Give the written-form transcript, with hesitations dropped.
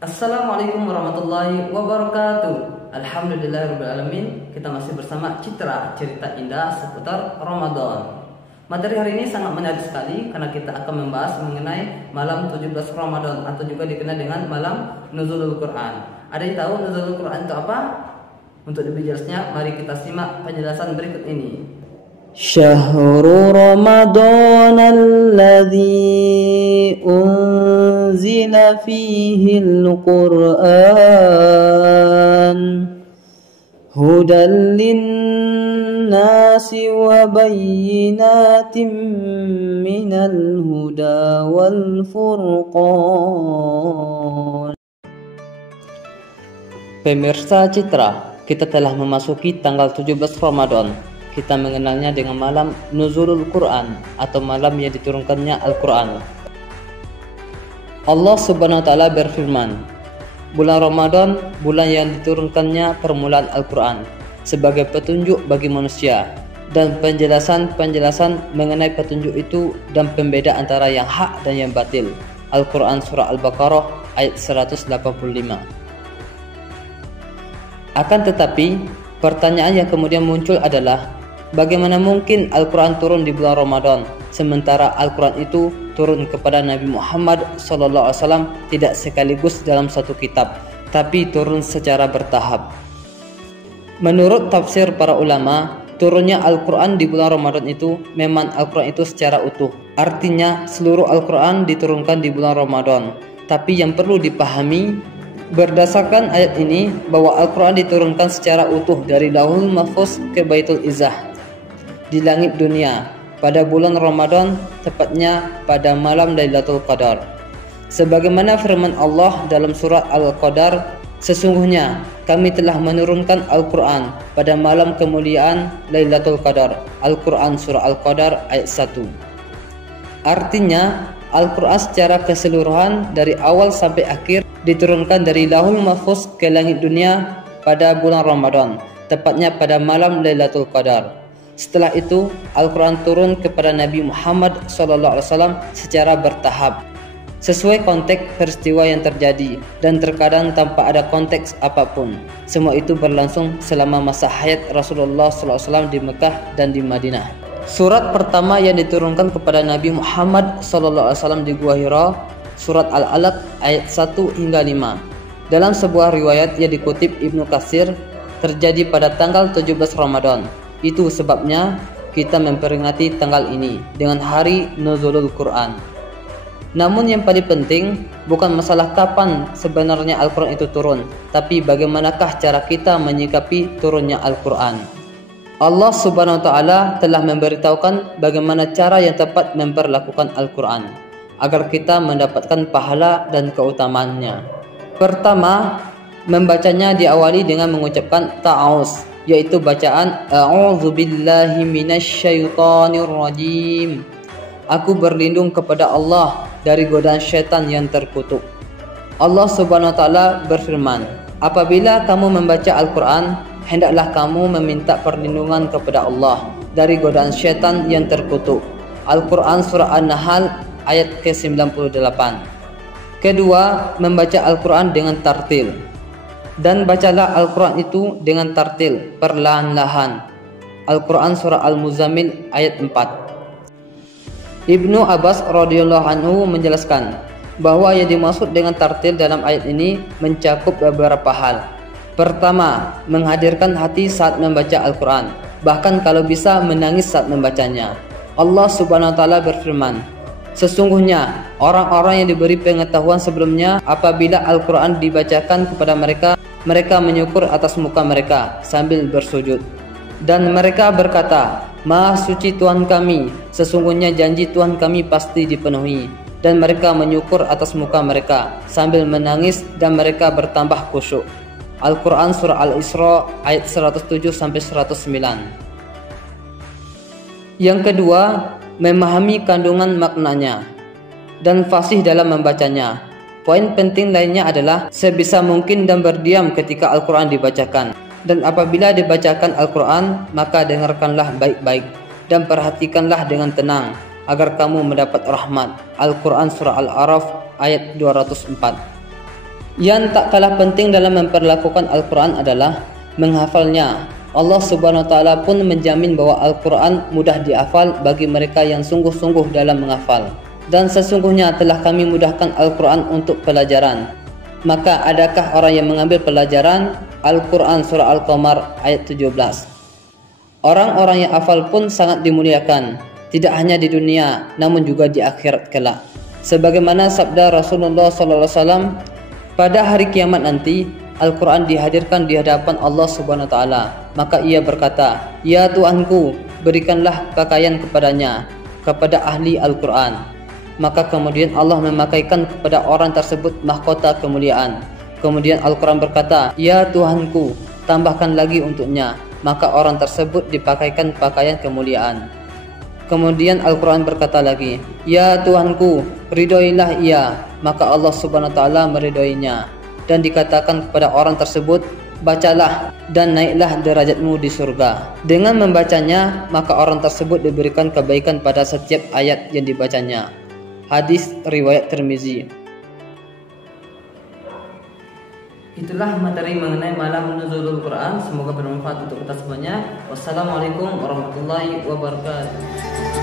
Assalamualaikum warahmatullahi wabarakatuh. Alhamdulillahirrahmanirrahim. Kita masih bersama Citra, cerita indah seputar Ramadan. Materi hari ini sangat menarik sekali karena kita akan membahas mengenai malam 17 Ramadan atau juga dikenal dengan malam Nuzulul Quran. Ada yang tahu Nuzulul Quran itu apa? Untuk lebih jelasnya, mari kita simak penjelasan berikut ini. Syahrul Ramadan alladzi unzila fihi al-Qur'an hudan lin-nasi wa bayyinatin minal huda wal furqan. Pemirsa Citra, kita telah memasuki tanggal 17 Ramadan. Kita mengenalnya dengan malam Nuzulul Quran atau malam yang diturunkannya Al-Quran. Allah Subhanahu wa Ta'ala berfirman, bulan Ramadan, bulan yang diturunkannya permulaan Al-Quran sebagai petunjuk bagi manusia dan penjelasan mengenai petunjuk itu dan pembeda antara yang hak dan yang batil. Al-Quran Surah Al-Baqarah ayat 185. Akan tetapi, pertanyaan yang kemudian muncul adalah, bagaimana mungkin Al-Quran turun di bulan Ramadan, sementara Al-Quran itu turun kepada Nabi Muhammad SAW tidak sekaligus dalam satu kitab, tapi turun secara bertahap. Menurut tafsir para ulama, turunnya Al-Quran di bulan Ramadan itu memang Al-Quran itu secara utuh. Artinya seluruh Al-Quran diturunkan di bulan Ramadan. Tapi yang perlu dipahami, berdasarkan ayat ini, bahwa Al-Quran diturunkan secara utuh dari Lauhul Mahfuz ke Baitul Izzah di langit dunia pada bulan Ramadan, tepatnya pada malam Lailatul Qadar. Sebagaimana firman Allah dalam surat Al-Qadar, sesungguhnya kami telah menurunkan Al-Quran pada malam kemuliaan Lailatul Qadar. Al-Quran Surah Al-Qadar ayat 1. Artinya, Al-Quran secara keseluruhan dari awal sampai akhir diturunkan dari Lauhul Mahfuz ke langit dunia pada bulan Ramadan, tepatnya pada malam Lailatul Qadar. Setelah itu, Al-Quran turun kepada Nabi Muhammad SAW secara bertahap, sesuai konteks peristiwa yang terjadi, dan terkadang tanpa ada konteks apapun. Semua itu berlangsung selama masa hayat Rasulullah SAW di Mekah dan di Madinah. Surat pertama yang diturunkan kepada Nabi Muhammad SAW di Gua Hira, Surat Al-Alaq ayat 1 hingga 5. Dalam sebuah riwayat yang dikutip Ibnu Katsir, terjadi pada tanggal 17 Ramadan. Itu sebabnya kita memperingati tanggal ini dengan hari Nuzulul Quran. Namun yang paling penting bukan masalah kapan sebenarnya Al-Quran itu turun, tapi bagaimanakah cara kita menyikapi turunnya Al-Quran. Allah Subhanahu wa Ta'ala telah memberitahukan bagaimana cara yang tepat memperlakukan Al-Quran agar kita mendapatkan pahala dan keutamaannya. Pertama, membacanya diawali dengan mengucapkan ta'awuz, yaitu bacaan a'udzubillahi minasyaitonirrajim. Aku berlindung kepada Allah dari godaan syaitan yang terkutuk. Allah Subhanahu wa Ta'ala berfirman, apabila kamu membaca Al-Quran, hendaklah kamu meminta perlindungan kepada Allah dari godaan syaitan yang terkutuk. Al-Quran Surah An-Nahl ayat ke-98. Kedua, membaca Al-Quran dengan tartil. Dan bacalah Al-Quran itu dengan tartil, perlahan-lahan. Al-Quran Surah Al-Muzammil ayat 4. Ibnu Abbas radhiyallahu anhu menjelaskan bahwa yang dimaksud dengan tartil dalam ayat ini mencakup beberapa hal. Pertama, menghadirkan hati saat membaca Al-Quran, bahkan kalau bisa menangis saat membacanya. Allah Subhanahu wa Ta'ala berfirman, sesungguhnya orang-orang yang diberi pengetahuan sebelumnya, apabila Al-Quran dibacakan kepada mereka, mereka menyukur atas muka mereka sambil bersujud. Dan mereka berkata, Maha suci Tuhan kami, sesungguhnya janji Tuhan kami pasti dipenuhi. Dan mereka menyukur atas muka mereka sambil menangis dan mereka bertambah khusyuk. Al-Quran Surah Al-Isra ayat 107-109. Yang kedua, memahami kandungan maknanya dan fasih dalam membacanya. Poin penting lainnya adalah sebisa mungkin dan berdiam ketika Al-Quran dibacakan. Dan apabila dibacakan Al-Quran, maka dengarkanlah baik-baik dan perhatikanlah dengan tenang agar kamu mendapat rahmat. Al-Quran Surah Al-A'raf ayat 204. Yang tak kalah penting dalam memperlakukan Al-Quran adalah menghafalnya. Allah Subhanahu wa Ta'ala pun menjamin bahwa Al-Quran mudah dihafal bagi mereka yang sungguh-sungguh dalam menghafal. Dan sesungguhnya telah kami mudahkan Al-Quran untuk pelajaran. Maka adakah orang yang mengambil pelajaran? Al-Quran surah Al-Qamar ayat 17. Orang-orang yang hafal pun sangat dimuliakan, tidak hanya di dunia namun juga di akhirat kelak. Sebagaimana sabda Rasulullah SAW, pada hari kiamat nanti Al-Quran dihadirkan di hadapan Allah Subhanahu wa Ta'ala. Maka ia berkata, "Ya Tuanku, berikanlah pakaian kepadanya, kepada ahli Al-Quran." Maka kemudian Allah memakaikan kepada orang tersebut mahkota kemuliaan. Kemudian Al-Quran berkata, "Ya Tuhanku, tambahkan lagi untuknya." Maka orang tersebut dipakaikan pakaian kemuliaan. Kemudian Al-Quran berkata lagi, "Ya Tuhanku, ridhoilah ia." Maka Allah Subhanahu wa Ta'ala meridhoinya. Dan dikatakan kepada orang tersebut, "Bacalah dan naiklah derajatmu di surga." Dengan membacanya, maka orang tersebut diberikan kebaikan pada setiap ayat yang dibacanya. Hadis riwayat Tirmizi. Itulah materi mengenai malam nuzulul Quran. Semoga bermanfaat untuk kita semuanya. Wassalamualaikum warahmatullahi wabarakatuh.